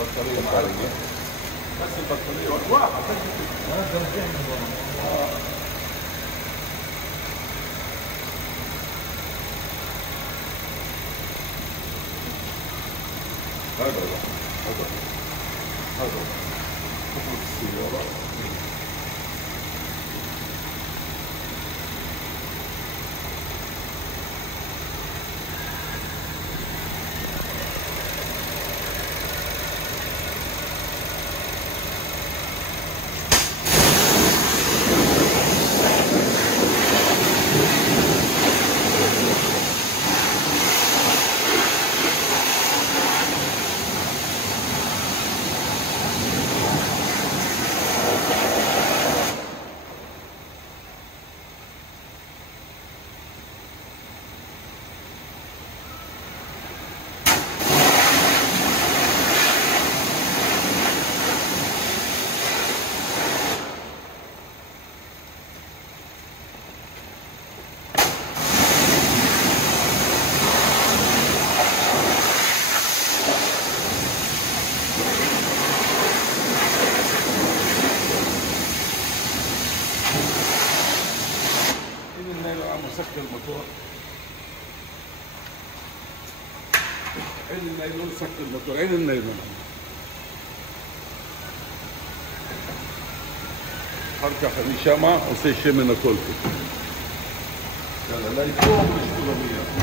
بطارية معالجة بس البطارية واحد هذا هذا خطوط السيارة. مسكر الموتور، عين النايلون سكر الموتور، عين النايلون حركة خليشة ما وسيشة من كل يلا لا يكون مش